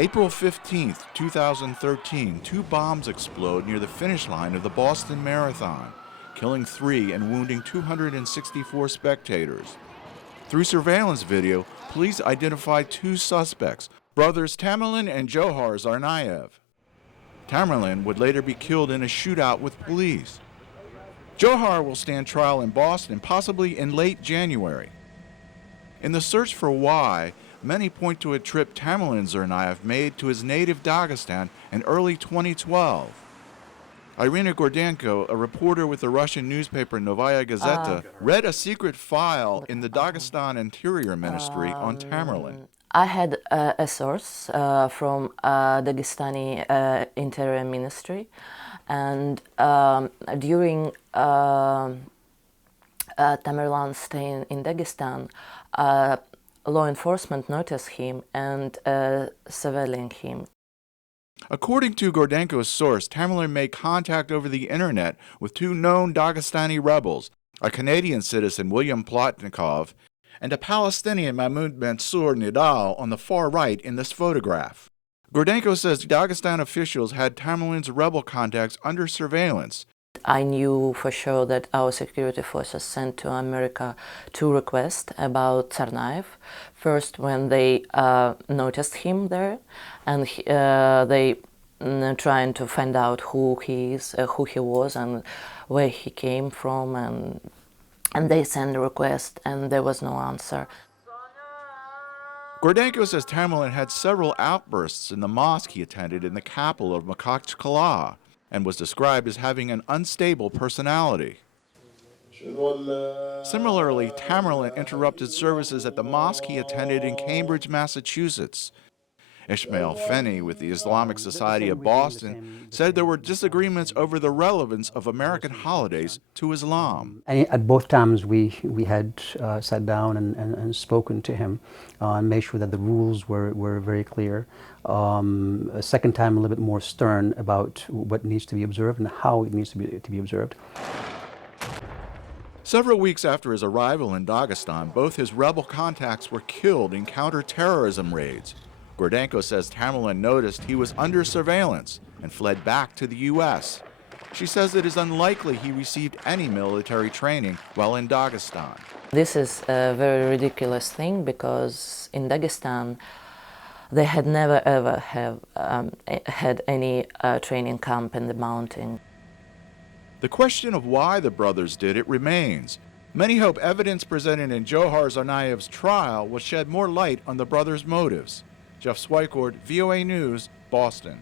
April 15, 2013, two bombs explode near the finish line of the Boston Marathon, killing 3 and wounding 264 spectators. Through surveillance video, police identified 2 suspects, brothers Tamerlan and Dzhokhar Tsarnaev. Tamerlan would later be killed in a shootout with police. Dzhokhar will stand trial in Boston, possibly in late January. In the search for why, many point to a trip Tamerlan Tsarnaev made to his native Dagestan in early 2012. Irina Gordenko, a reporter with the Russian newspaper Novaya Gazeta, read a secret file in the Dagestan Interior Ministry on Tamerlan. I had a source from Dagestani Interior Ministry, and during Tamerlan's stay in Dagestan, law enforcement noticed him and surveilling him. According to Gordenko's source, Tamerlan made contact over the internet with 2 known Dagestani rebels, a Canadian citizen, William Plotnikov, and a Palestinian, Mahmoud Mansour Nidal, on the far right in this photograph. Gordenko says Dagestan officials had Tamerlan's rebel contacts under surveillance. I knew for sure that our security forces sent to America 2 requests about Tsarnaev. First, when they noticed him there, and they trying to find out who he is, who he was, and where he came from, and they sent a request, and there was no answer. Gordenko says Tamerlan had several outbursts in the mosque he attended in the capital of Makhachkala, and was described as having an unstable personality. Similarly, Tamerlan interrupted services at the mosque he attended in Cambridge, Massachusetts. Ishmael Fenny with the Islamic Society of Boston said there were disagreements over the relevance of American holidays to Islam. And at both times we had sat down and spoken to him and made sure that the rules were very clear. A second time a little bit more stern about what needs to be observed and how it needs to be observed. Several weeks after his arrival in Dagestan, both his rebel contacts were killed in counter-terrorism raids. Gordenko says Tamerlan noticed he was under surveillance and fled back to the U.S. She says it is unlikely he received any military training while in Dagestan. This is a very ridiculous thing, because in Dagestan they had never ever had any training camp in the mountain. The question of why the brothers did it remains. Many hope evidence presented in Dzhokhar Tsarnaev's trial will shed more light on the brothers' motives. Jeff Swicord, VOA News, Boston.